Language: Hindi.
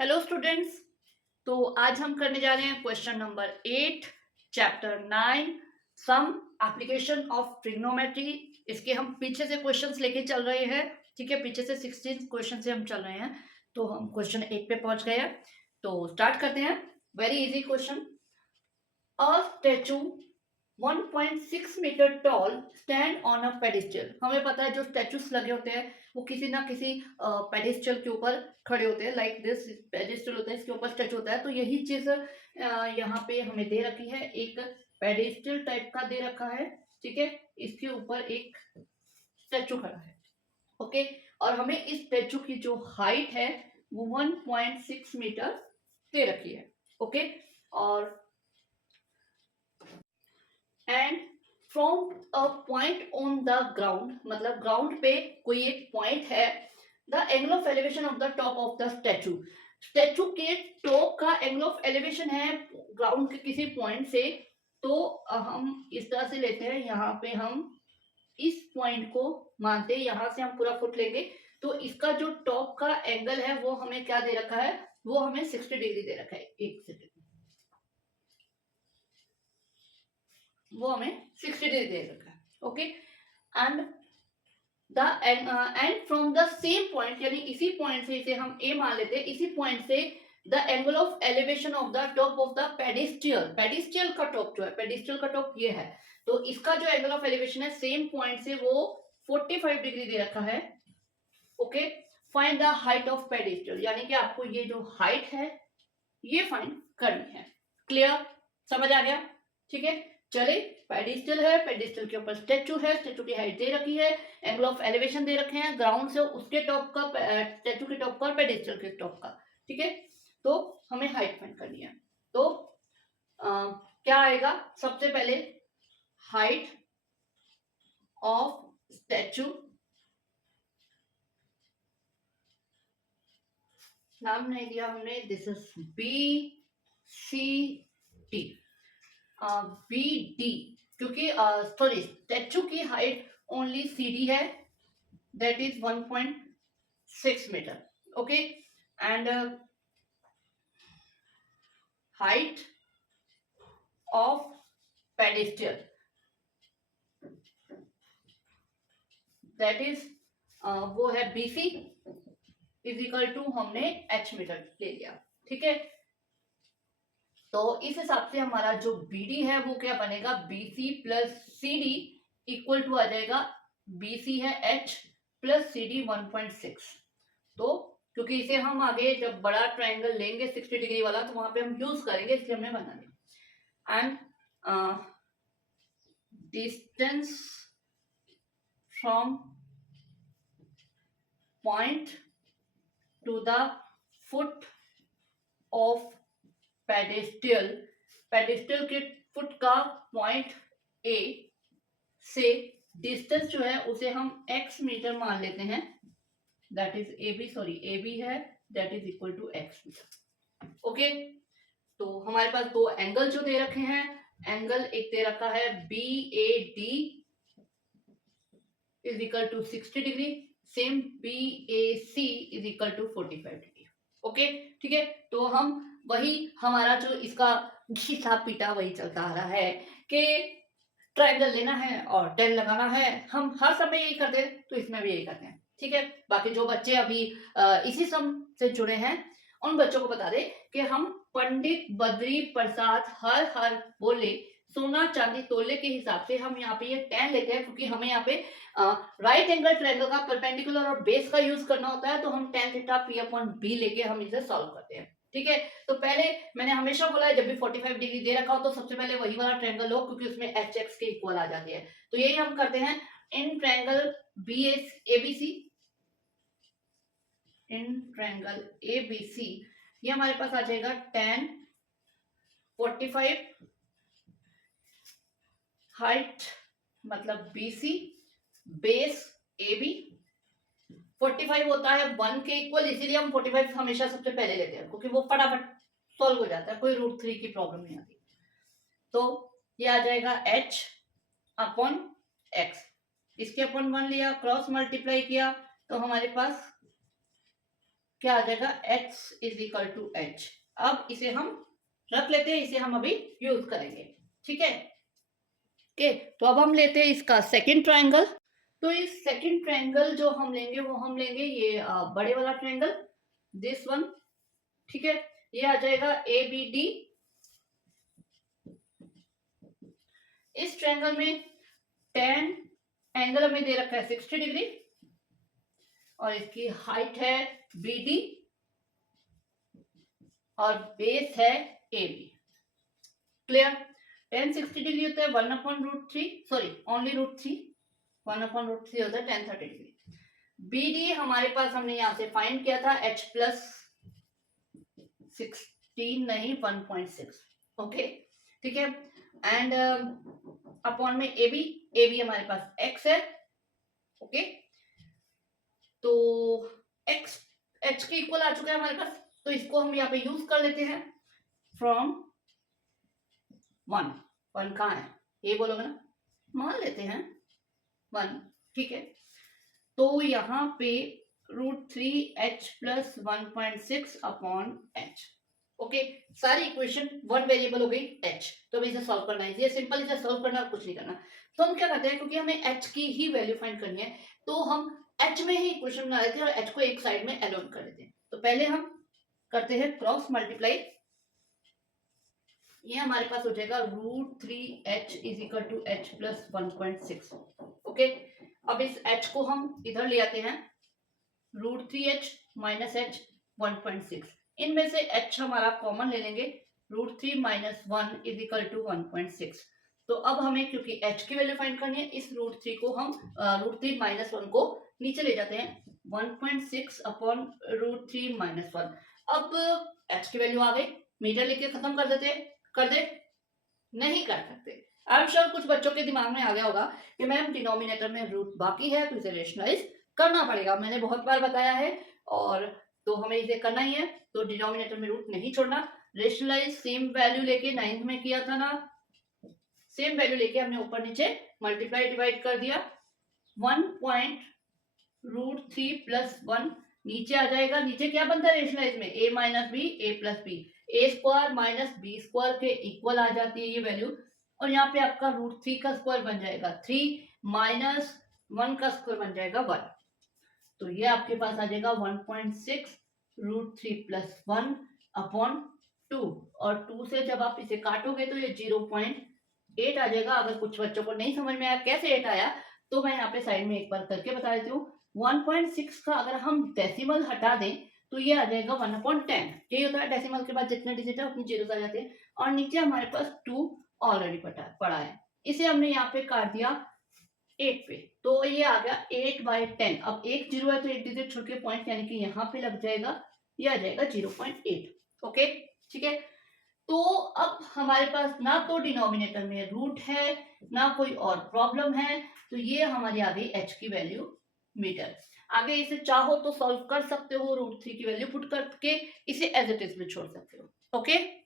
Hello students. तो आज हम करने जा रहे हैं question number 8 chapter 9 some application of trigonometry. इसके हम पीछे से क्वेश्चंस लेके चल रहे हैं। ठीक है, पीछे से 16 क्वेश्चन से हम चल रहे हैं, तो हम क्वेश्चन 8 पे पहुंच गए हैं। तो स्टार्ट करते हैं। Very easy question. A statue 1.6 metre tall stand on a pedestal. हमें पता है जो स्टैचूस लगे होते हैं वो किसी ना किसी पेडिस्टल के ऊपर खड़े होते हैं। लाइक दिस पेडिस्टल होता है, इसके ऊपर स्टैचू होता है। तो यही चीज यहाँ पे हमें दे रखी है, एक पेडिस्टल टाइप का दे रखा है। ठीक है, इसके ऊपर एक स्टैचू खड़ा है। ओके, और हमें इस स्टैचू की जो हाइट है वो 1.6 मीटर दे रखी है। ओके, और and from a point on the ground, मतलब ग्राउंड पे कोई एक पॉइंट है। The angle of elevation of the top of the statue, statue के टॉप का एंगल ऑफ एलिवेशन है ग्राउंड के किसी पॉइंट से। तो हम इस तरह से लेते हैं, यहाँ पे हम इस पॉइंट को मानते हैं, यहाँ से हम पूरा फुट लेंगे। तो इसका जो टॉप का एंगल है वो हमें क्या दे रखा है, वो हमें 60 डिग्री दे रखा है। एक सेकेंड, वो हमें 60 डिग्री दे रखा है। Okay, and the end from the same point, यानी इसी पॉइंट से, इसे हम ए मान लेते हैं, इसी पॉइंट से the angle of elevation of the top of the pedestal, pedestal का टॉप जो है, पेडिस्टियल का टॉप ये है। तो इसका जो एंगल ऑफ एलिवेशन है सेम पॉइंट से वो 45 डिग्री दे रखा है। Okay, find the height of pedestal, यानी कि आपको ये जो हाइट है ये फाइंड करनी है। क्लियर, समझ आ गया? ठीक है, चले। पेडिस्टल है, पेडिस्टल के ऊपर स्टैचू है, स्टैचू की हाइट दे रखी है, एंगल ऑफ एलिवेशन दे रखे हैं ग्राउंड से उसके टॉप का, स्टैचू के टॉप का और पेडिस्टल के टॉप का। ठीक है, तो हमें हाइट फाइंड करनी है। तो क्या आएगा सबसे पहले, हाइट ऑफ स्टैचू, नाम नहीं दिया हमने, this is B C T, B D, क्योंकि सॉरी स्टैचू की हाइट ओनली सी डी है, that is 1.6 metre. Okay, and height of pedestal, that is वो है BC इज इक्वल टू, हमने h मीटर ले लिया। ठीक है, तो इस हिसाब से हमारा जो BD है वो क्या बनेगा, BC plus CD equal to आ जाएगा, BC है h प्लस CD 1.6। तो क्योंकि इसे हम आगे जब बड़ा ट्रायंगल लेंगे 60 डिग्री वाला, तो वहां पे हम यूज करेंगे, इसलिए हमने बना दिया। And distance from point to the foot of pedestal, pedestal के फुट का पॉइंट A से डिस्टेंस जो है उसे हम x मीटर मान लेते हैं, that is AB, sorry AB है, that is equal to x metre. Okay, तो हमारे पास दो एंगल जो दे रखे हैं, एंगल एक दे रखा है BAD is equal to 60 degree, same BAC is equal to 45 degree. Okay, ठीक है, तो हम वही, हमारा जो इसका घिसा पीटा वही चलता आ रहा है कि ट्रायंगल लेना है और 10 लगाना है। हम हर समय यही करते हैं, तो इसमें भी यही करते हैं। ठीक है, बाकी जो बच्चे अभी इसी सम से जुड़े हैं उन बच्चों को बता दे कि हम पंडित बद्री प्रसाद हर हर बोले सोना चांदी तोले के हिसाब से हम यहाँ पे ये 10 लेते हैं, क्योंकि हमें यहाँ पे राइट एंगल ट्रायंगल का परपेंडिकुलर और बेस का यूज करना होता है। तो हम tan theta P upon B लेके हम इसे सॉल्व करते हैं। ठीक है, तो पहले मैंने हमेशा बोला है, जब भी 45 डिग्री दे रखा हो तो सबसे पहले वही वाला ट्रायंगल लो, क्योंकि उसमें HX के इक्वल आ जाती है। तो यही हम करते हैं in triangle ABC, in triangle ABC ये हमारे पास आ जाएगा tan 45, हाइट मतलब BC, बेस AB, 45 होता है 1 के इक्वल, इसीलिए हम 45 हमेशा सबसे पहले लेते हैं, क्योंकि वो फटाफट सॉल्व हो जाता है, कोई √3 की प्रॉब्लम नहीं आती। तो ये आ जाएगा h अपॉन x, इसके अपॉन 1 लिया, क्रॉस मल्टीप्लाई किया, तो हमारे पास क्या आ जाएगा, x is equal to h। अब इसे हम रख लेते हैं, इसे हम अभी यूज करेंगे, ठीक है। ओके, तो अब हम लेते हैं इसका सेकंड ट्रायंगल। तो इस सेकंड ट्रायंगल जो हम लेंगे वो हम लेंगे ये बड़े वाला ट्रायंगल, दिस वन, ठीक है। ये आ जाएगा ABD। इस ट्रायंगल में टेन एंगल हमें दे रखा है 60 डिग्री और इसकी हाइट है BD और बेस है AB। क्लियर। 10 60 डिग्री होता है 1/√3, सॉरी ओनली √3, 1/√3 होता है 10 30 डिग्री। BD हमारे पास हमने यहां से फाइंड किया था h प्लस 16 नहीं 1.6, ओके, ठीक है। एंड अपॉन में AB हमारे पास x है, ओके। तो x h के इक्वल आ चुका है हमारे पास, तो इसको हम यहाँ पे यूज कर लेते हैं। फ्रॉम 1 कहाँ है, ये बोलोगे ना, मान लेते हैं 1, ठीक है। तो यहाँ पे √3h plus 1.6 upon h, okay. सारी इक्वेशन वन वेरिएबल हो गई h। तो अब इसे सॉल्व करना है, ये सिंपल, इसे सॉल्व करना, कुछ नहीं करना। तो हम क्या करते हैं, क्योंकि हमें h की ही वैल्यू फाइंड करनी है, तो हम h में ही इक्वेशन बना देते हैं और h को एक साइड में एलोन कर देते हैं। तो पहले हम करते हैं क्रॉस मल्टीप्लाई। ये हमारे पास हो जाएगा √3h is equal to h plus 1.6, okay. अब इस h को हम इधर ले आते हैं, √3h माइनस h 1.6, इनमें से h हमारा कॉमन ले लेंगे, √3 माइनस 1 इज इक्वल टू 1.6। तो अब हमें क्योंकि h की वैल्यू फाइंड करनी है, इस √3 को हम √3 माइनस 1 को नीचे ले जाते हैं, 1.6 अपॉन √3 माइनस 1। अब h की वैल्यू आ गई, मीटर लेके खत्म कर देते, कर दे, नहीं कर सकते। आई एम श्योर कुछ बच्चों के दिमाग में आ गया होगा कि मैम डिनोमिनेटर में रूट बाकी है तो इसे रेशनलाइज करना पड़ेगा, मैंने बहुत बार बताया है, और तो हमें इसे करना ही है। तो डिनोमिनेटर में रूट नहीं छोड़ना, रेशनलाइज सेम वैल्यू लेके 9th में किया था ना, सेम वैल्यू लेके हमने ऊपर नीचे मल्टीप्लाई डिवाइड कर दिया, 1.√3 प्लस 1 नीचे आ जाएगा। नीचे क्या बनता है रेशनलाइज में, a minus B A plus B, A square minus B square के इक्वल आ जाती है ये वैल्यू, और यहाँ पे आपका √3 का स्क्वायर बन जाएगा 3 माइनस 1 का स्क्वायर बन जाएगा 1। तो ये आपके पास आ जाएगा 1.6 √3 प्लस 1 अपॉन 2, और 2 से जब आप इसे काटोगे तो ये 0.8 आ जाएगा। अगर कुछ बच्चों को नहीं समझ में आया कैसे 8 आया, तो मैं यहाँ पे साइड में एक बार करके बता देती हूँ। 1.6 का अगर हम डेसिमल हटा दें तो ये आ जाएगा 1/10। यही होता है, डेसिमल के बाद जितने डिजिट है उतनी जीरोस आ जाते हैं, और नीचे हमारे पास 2 ऑलरेडी पड़ा है, इसे हमने यहाँ पे काट दिया 8 पे, तो ये आ गया 8/10। अब एक जीरो है तो एक डिजिट छोड़ के पॉइंट यानी कि यहाँ पे लग जाएगा, ये आ जाएगा 0.8, ओके, ठीक है। तो अब हमारे पास ना तो डिनोमिनेटर में रूट है ना कोई और प्रॉब्लम है, तो ये हमारी आ गई h की वैल्यू मीटर। आगे इसे चाहो तो सॉल्व कर सकते हो, √3 की वैल्यू पुट करके इसे एज इट इज भी छोड़ सकते हो, ओके।